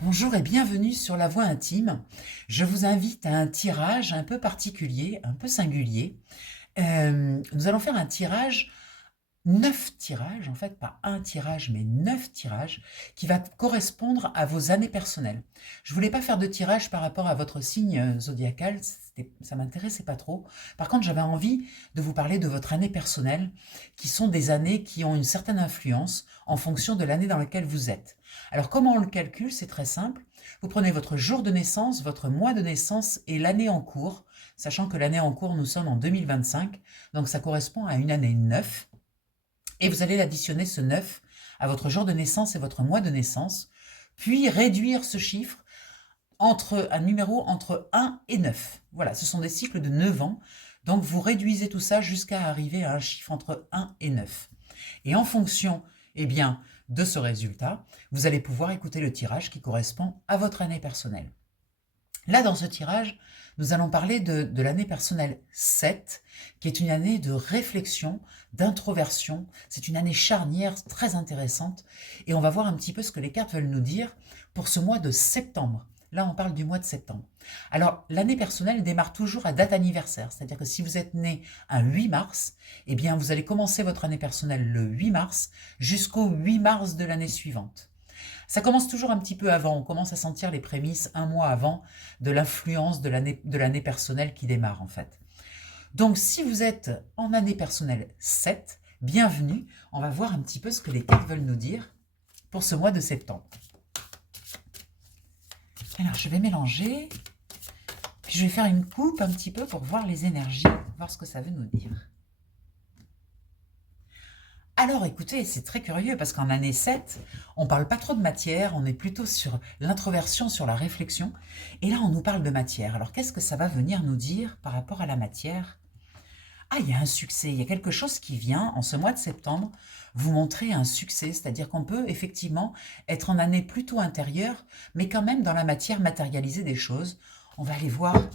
Bonjour et bienvenue sur La Voix Intime. Je vous invite à un tirage un peu particulier, un peu singulier. Nous allons faire un tirage, 9 tirages, en fait, pas un tirage, mais 9 tirages, qui va correspondre à vos années personnelles. Je ne voulais pas faire de tirage par rapport à votre signe zodiacal, ça m'intéressait pas trop. Par contre, j'avais envie de vous parler de votre année personnelle, qui sont des années qui ont une certaine influence en fonction de l'année dans laquelle vous êtes. Alors, comment on le calcule? C'est très simple. Vous prenez votre jour de naissance, votre mois de naissance et l'année en cours, sachant que l'année en cours, nous sommes en 2025, donc ça correspond à une année 9. Et vous allez additionner ce 9 à votre jour de naissance et votre mois de naissance, puis réduire ce chiffre entre un numéro entre 1 et 9. Voilà, ce sont des cycles de 9 ans, donc vous réduisez tout ça jusqu'à arriver à un chiffre entre 1 et 9. Et en fonction de ce résultat, vous allez pouvoir écouter le tirage qui correspond à votre année personnelle. Là, dans ce tirage, nous allons parler de l'année personnelle 7, qui est une année de réflexion, d'introversion. C'est une année charnière très intéressante. Et on va voir un petit peu ce que les cartes veulent nous dire pour ce mois de septembre. Là, on parle du mois de septembre. Alors, l'année personnelle démarre toujours à date anniversaire. C'est-à-dire que si vous êtes né un 8 mars, eh bien, vous allez commencer votre année personnelle le 8 mars jusqu'au 8 mars de l'année suivante. Ça commence toujours un petit peu avant, on commence à sentir les prémices un mois avant de l'influence de l'année personnelle qui démarre en fait. Donc si vous êtes en année personnelle 7, bienvenue, on va voir un petit peu ce que les cartes veulent nous dire pour ce mois de septembre. Alors je vais mélanger, puis je vais faire une coupe un petit peu pour voir les énergies, voir ce que ça veut nous dire. Alors écoutez, c'est très curieux parce qu'en année 7, on ne parle pas trop de matière, on est plutôt sur l'introversion, sur la réflexion. Et là, on nous parle de matière. Alors qu'est-ce que ça va venir nous dire par rapport à la matière? Ah, il y a un succès, il y a quelque chose qui vient en ce mois de septembre vous montrer un succès. C'est-à-dire qu'on peut effectivement être en année plutôt intérieure, mais quand même dans la matière matérialiser des choses. On va aller voir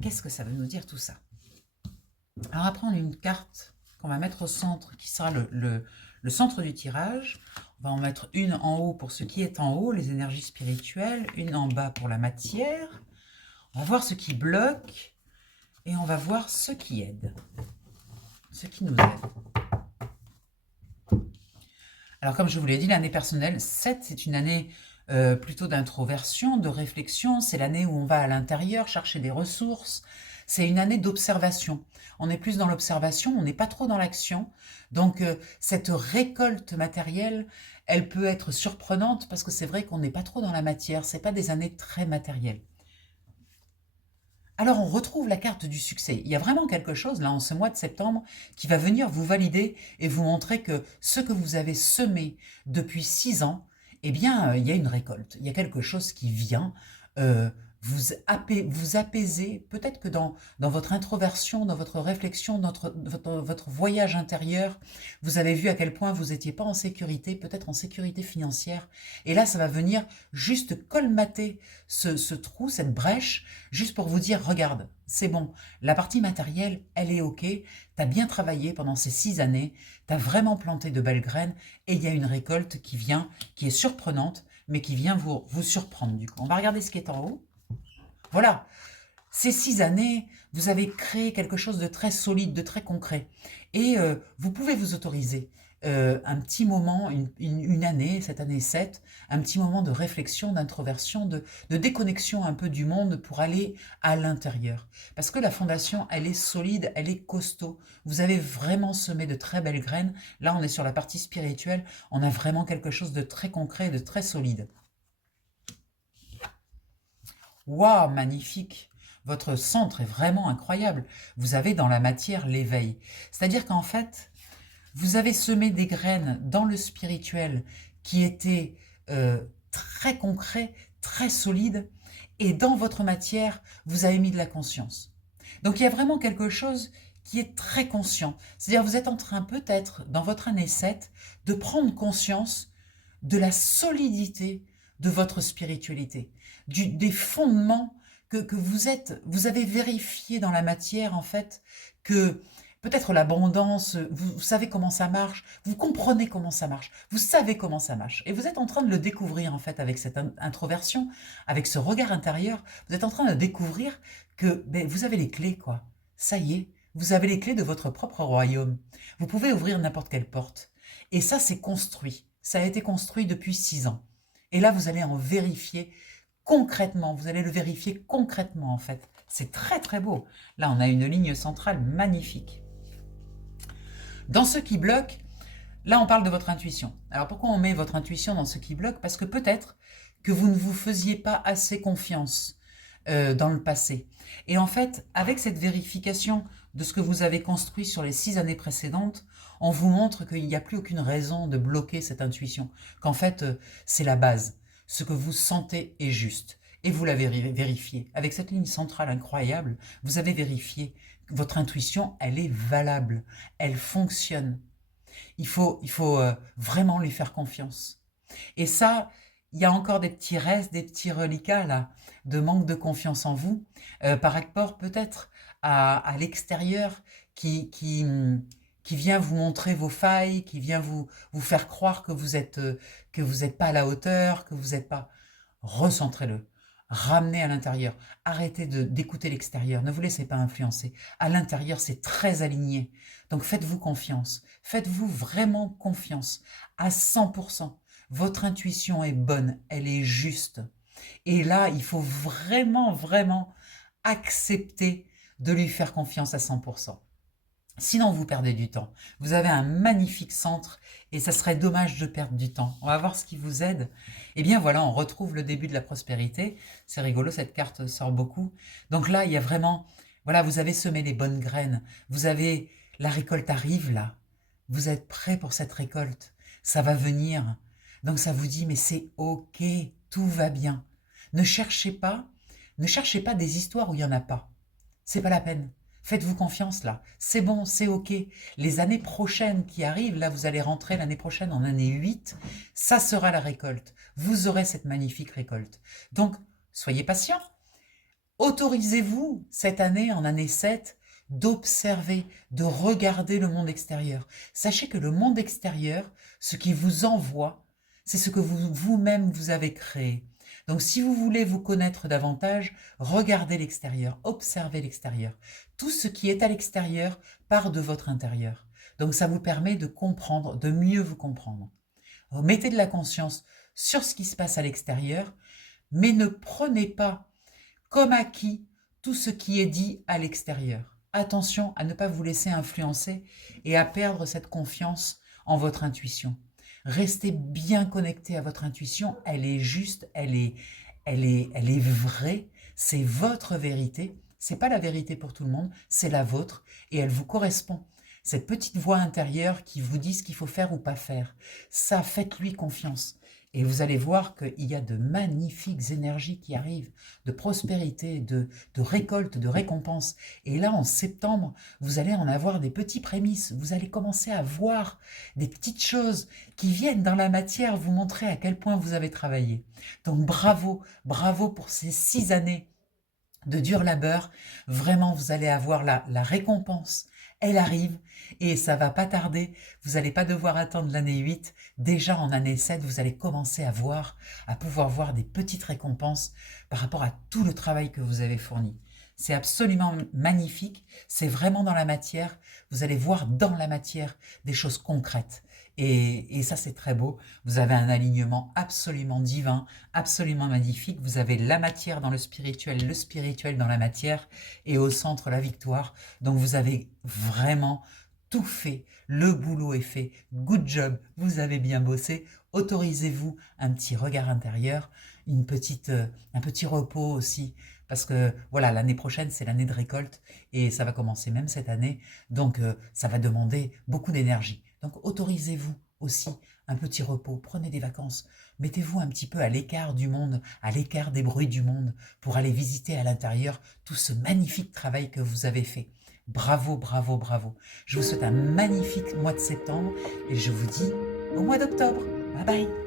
qu'est-ce que ça veut nous dire tout ça. Alors on va prendre une carte qu'on va mettre au centre, qui sera le centre du tirage. On va en mettre une en haut pour ce qui est en haut, les énergies spirituelles, une en bas pour la matière. On va voir ce qui bloque et on va voir ce qui aide, ce qui nous aide. Alors comme je vous l'ai dit, l'année personnelle 7, c'est une année plutôt d'introversion, de réflexion. C'est l'année où on va à l'intérieur chercher des ressources. C'est une année d'observation. On est plus dans l'observation, on n'est pas trop dans l'action. Donc, cette récolte matérielle, elle peut être surprenante parce que c'est vrai qu'on n'est pas trop dans la matière. Ce n'est pas des années très matérielles. Alors, on retrouve la carte du succès. Il y a vraiment quelque chose, là, en ce mois de septembre, qui va venir vous valider et vous montrer que ce que vous avez semé depuis 6 ans, eh bien, il y a une récolte. Il y a quelque chose qui vient vous apaiser. Peut-être que dans votre introversion, dans votre réflexion, dans votre voyage intérieur, vous avez vu à quel point vous n'étiez pas en sécurité, peut-être en sécurité financière. Et là, ça va venir juste colmater ce trou, cette brèche, juste pour vous dire, regarde, c'est bon, la partie matérielle, elle est OK, tu as bien travaillé pendant ces 6 années, tu as vraiment planté de belles graines, et il y a une récolte qui vient, qui est surprenante, mais qui vient vous surprendre du coup. On va regarder ce qui est en haut. Voilà, ces 6 années, vous avez créé quelque chose de très solide, de très concret. Et vous pouvez vous autoriser un petit moment, une année, cette année 7, un petit moment de réflexion, d'introversion, de déconnexion un peu du monde pour aller à l'intérieur. Parce que la fondation, elle est solide, elle est costaud. Vous avez vraiment semé de très belles graines. Là, on est sur la partie spirituelle. On a vraiment quelque chose de très concret, de très solide. Waouh, magnifique! Votre centre est vraiment incroyable. Vous avez dans la matière l'éveil. C'est-à-dire qu'en fait, vous avez semé des graines dans le spirituel qui étaient très concrets, très solides, et dans votre matière, vous avez mis de la conscience. Donc il y a vraiment quelque chose qui est très conscient. C'est-à-dire vous êtes en train peut-être, dans votre année 7, de prendre conscience de la solidité de votre spiritualité, des fondements que vous avez vérifié dans la matière, en fait, que peut-être l'abondance, vous savez comment ça marche, vous comprenez comment ça marche, vous savez comment ça marche. Et vous êtes en train de le découvrir, en fait, avec cette introversion, avec ce regard intérieur. Vous êtes en train de découvrir que ben, vous avez les clés, quoi. Ça y est, vous avez les clés de votre propre royaume. Vous pouvez ouvrir n'importe quelle porte. Et ça, c'est construit. Ça a été construit depuis 6 ans. Et là, vous allez en vérifier concrètement. Vous allez le vérifier concrètement, en fait. C'est très, très beau. Là, on a une ligne centrale magnifique. Dans ce qui bloque, là, on parle de votre intuition. Alors, pourquoi on met votre intuition dans ce qui bloque? Parce que peut-être que vous ne vous faisiez pas assez confiance dans le passé. Et en fait, avec cette vérification de ce que vous avez construit sur les 6 années précédentes, on vous montre qu'il n'y a plus aucune raison de bloquer cette intuition, qu'en fait, c'est la base. Ce que vous sentez est juste. Et vous l'avez vérifié. Avec cette ligne centrale incroyable, vous avez vérifié que votre intuition, elle est valable, elle fonctionne. Il faut vraiment lui faire confiance. Et ça, il y a encore des petits restes, des petits reliquats là, de manque de confiance en vous, par rapport peut-être à l'extérieur qui vient vous montrer vos failles, qui vient vous faire croire que vous êtes pas à la hauteur, que vous n'êtes pas... Recentrez-le, ramenez à l'intérieur, arrêtez d'écouter l'extérieur, ne vous laissez pas influencer. À l'intérieur, c'est très aligné. Donc faites-vous confiance, faites-vous vraiment confiance à 100%. Votre intuition est bonne, elle est juste. Et là, il faut vraiment, vraiment accepter de lui faire confiance à 100%. Sinon, vous perdez du temps. Vous avez un magnifique centre et ça serait dommage de perdre du temps. On va voir ce qui vous aide. Eh bien voilà, on retrouve le début de la prospérité. C'est rigolo, cette carte sort beaucoup. Donc là, il y a vraiment... Voilà, vous avez semé les bonnes graines. Vous avez... La récolte arrive là. Vous êtes prêt pour cette récolte. Ça va venir. Donc ça vous dit, mais c'est ok, tout va bien. Ne cherchez pas des histoires où il n'y en a pas. C'est pas la peine. Faites-vous confiance là. C'est bon, c'est ok. Les années prochaines qui arrivent, là vous allez rentrer l'année prochaine en année 8, ça sera la récolte. Vous aurez cette magnifique récolte. Donc, soyez patient. Autorisez-vous cette année, en année 7, d'observer, de regarder le monde extérieur. Sachez que le monde extérieur, ce qui vous envoie, c'est ce que vous-même vous avez créé. Donc si vous voulez vous connaître davantage, regardez l'extérieur, observez l'extérieur. Tout ce qui est à l'extérieur part de votre intérieur. Donc ça vous permet de comprendre, de mieux vous comprendre. Mettez de la conscience sur ce qui se passe à l'extérieur, mais ne prenez pas comme acquis tout ce qui est dit à l'extérieur. Attention à ne pas vous laisser influencer et à perdre cette confiance en votre intuition. Restez bien connecté à votre intuition, elle est juste, elle est vraie, c'est votre vérité, c'est pas la vérité pour tout le monde, c'est la vôtre et elle vous correspond. Cette petite voix intérieure qui vous dit ce qu'il faut faire ou pas faire, ça, faites-lui confiance. Et vous allez voir qu'il y a de magnifiques énergies qui arrivent, de prospérité, de récolte, de récompense. Et là, en septembre, vous allez en avoir des petits prémices. Vous allez commencer à voir des petites choses qui viennent dans la matière vous montrer à quel point vous avez travaillé. Donc bravo, bravo pour ces 6 années de dur labeur. Vraiment, vous allez avoir la récompense. Elle arrive et ça va pas tarder. Vous n'allez pas devoir attendre l'année 8. Déjà en année 7, vous allez commencer à pouvoir voir des petites récompenses par rapport à tout le travail que vous avez fourni. C'est absolument magnifique. C'est vraiment dans la matière. Vous allez voir dans la matière des choses concrètes. Et ça, c'est très beau. Vous avez un alignement absolument divin, absolument magnifique. Vous avez la matière dans le spirituel dans la matière, et au centre, la victoire. Donc, vous avez vraiment tout fait. Le boulot est fait. Good job. Vous avez bien bossé. Autorisez-vous un petit regard intérieur, un petit repos aussi. Parce que voilà, l'année prochaine, c'est l'année de récolte et ça va commencer même cette année. Donc, ça va demander beaucoup d'énergie. Donc, autorisez-vous aussi un petit repos, prenez des vacances, mettez-vous un petit peu à l'écart du monde, à l'écart des bruits du monde, pour aller visiter à l'intérieur tout ce magnifique travail que vous avez fait. Bravo, bravo, bravo. Je vous souhaite un magnifique mois de septembre et je vous dis au mois d'octobre. Bye bye.